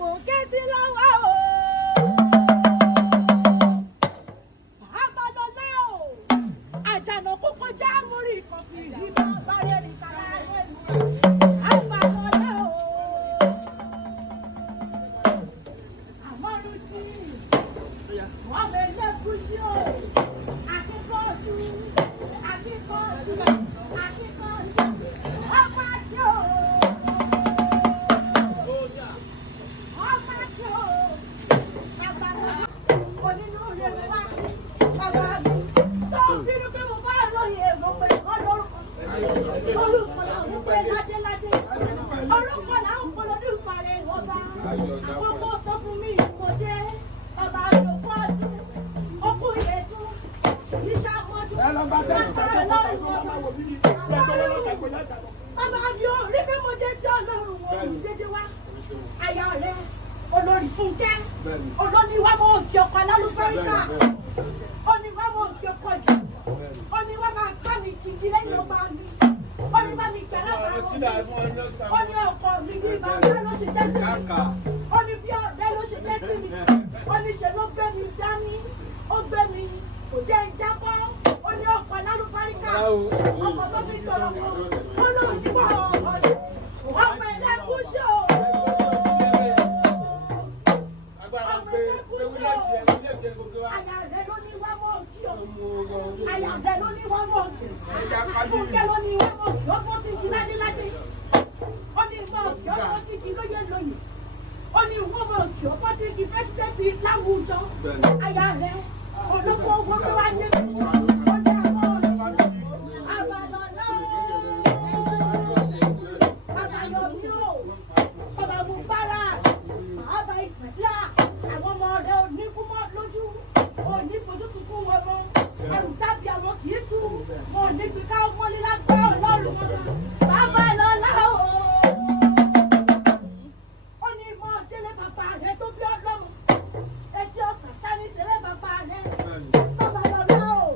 mò ń ké sí lọ́wọ́ o. Àbálọ́lá o, Àjànàkú kọjá mórí kọfí rí bá bá rẹ̀ ní kára rẹ̀ nù. Àbálọ́lá o, àmọ́rú tí wọ́n lè lé kúṣí o. Akíkanjú, akíkanjú, akíkanjú, ọmọ àjò. Orúkọ làwọn polówó parẹ́ ọba àkókò tó fún mi kò dé ọba àjòkó ọdún okú ìyẹ́dún ìṣàkóso látara lọ́rùn ọba ọba mi ò rí bí mo dé sí ọlọ́run wọn dédé wá àyà rẹ olórí Fúnkẹ́ olóníwá mọ òkè ọkọ alálùbáríkà oníwá mọ òkè ọkọ jù oníwá máa ká mi kìkì lẹ́yìn ọba mi oní bá mi gbẹ̀rẹ̀ bá wọn oní ọkọ mi bí bàbá ló ṣe jẹ́ sí mi oní bí ọ̀rẹ́ ló ṣe jẹ́ sí mi oní ṣe ló gbé mi dání ó gbé mi kò jẹ́ ìjábọ̀ oní ọkọ alálùbáríkà ọkọ tó fi tọrọ kan ó lóun yíwọ ọkọ yìí ọmọ ẹlẹ́kùn ṣó. Àyà rẹ̀ ló ní wá mọ́ òkì o. Àyà rẹ̀ ló ní wá mọ́ òkì. Fúnkẹ́ ló ní wá mọ́ òkì. Ọkọ̀ ti di ládéládé. Ó ní mọ́ òkì. Ọkọ̀ ti di lóyè lóyè. Ó ní wọ́n mọ́ òkì. Ọkọ̀ ti di pẹ́sidẹ́ntì láwùjọ. Àyà rẹ̀ olóko gbogbo wa ní kú. Ó ní àbọ̀ Àbálọ́lá o. Àbáyọ̀mí o. Bàbá Mubarak. Bàbá Ismaila. Àwọn ọmọ rẹ̀ ò ní kú mọ́ lójú. Ò ní fojú sunkún wọn mọ́. Ẹrù tábí àwọn kì í tú. Mo ní fi ká mọ́lé lágbára Ọlọ́run mọ́. Àbálọ́lá o. Ó ní mọ́ jẹ́lẹ̀ bàbá rẹ̀ tó bí Ọlọ́run. Etí ọ̀sán tání ṣẹlẹ̀ bàbá rẹ̀. Àbálọ́lá o.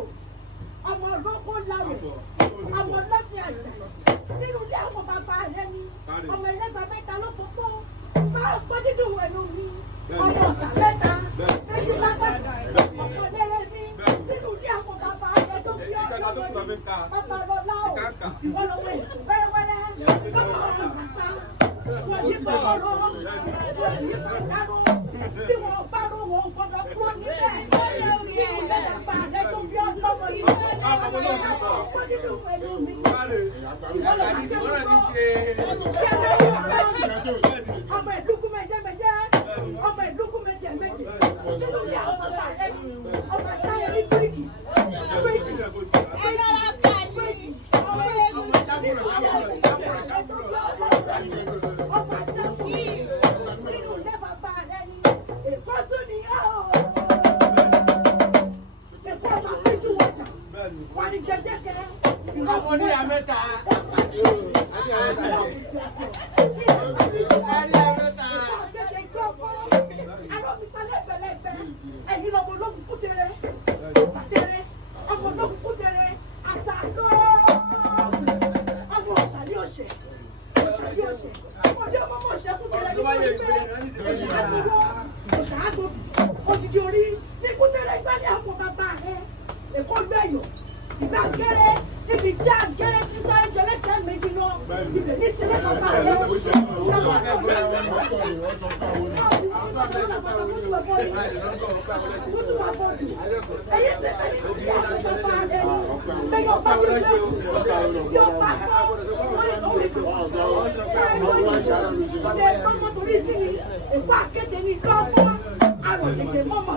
Ọmọ olóko lawẹ̀. Ọmọ lọ́fìn àjà. Nínú ilé àwọn bàbá rẹ̀ ni. Ọmọ ẹlẹ́gbàá mẹ́ta ló kókó. Máa gbọ́ dídùn ẹnu mi. Ọmọ ọ̀tà mẹ́ta. Méjì lágbàdo. Ọ̀pọ̀ lẹ́rẹ̀ mi. Nínú ilé àwọn bàbá rẹ̀ tó bí Ọlọ́run ni. Àbálọ́lá o. Ìwọ lọ́wọ́ èkó wẹ́rẹ́wẹ́rẹ́. Lọ́wọ́ ọ̀rọ̀ àṣà. Wọ́n yí fọwọ́rọ́. Wọ́n yí fàdáró. Bí wọ́n bá rò wọ́n gbọ́dọ̀ kúrò níbẹ̀. Nínú ilé bàbá rẹ̀ tó bí Ọlọ́run ni. Gbọ́ dídùn ẹnu mi. Ìwọ lọ́wọ́ ọmọ ìlúkú méjèméjé ọmọ ìlúkú méjèméjé nínú ilé àwọn bàbá rẹ ni ọmọ sáyẹn ní bíríkì bíríkì bíríkì ọmọ eégún nínú ilé ọmọ àdàfọ nínú ilé bàbá rẹ ni èkó tún ni èkó ọmọ àfijù wọjà wọn ni gbẹdẹkẹ ọmọ ní àmẹ́ta. Ẹ̀yin lọ́mọ ológun kútere, ìsàtere, ọmọ ológun kútere, àṣàlọ́, ọmọ òṣàlí òṣè, òṣàlí òṣè, ọmọdé ọmọ òṣè kútere ní kútere, òṣàgbọ̀wọ́, òṣàgbọ̀, òjijì orí ní kútere gbẹ́lẹ̀ ọmọ bàbá rẹ̀, èkó gbẹ̀yọ̀, ìgbà gẹ́rẹ́, níbi tí a gẹ́rẹ́ ti sáré jọ lẹ́sẹ̀ méjì lọ, ibẹ̀ ní sílẹ̀ bàbá rẹ̀, ìyàwó náà Èkó akéde ní lọ́wọ́ àròlẹ̀kẹ̀ mọ́mọ́.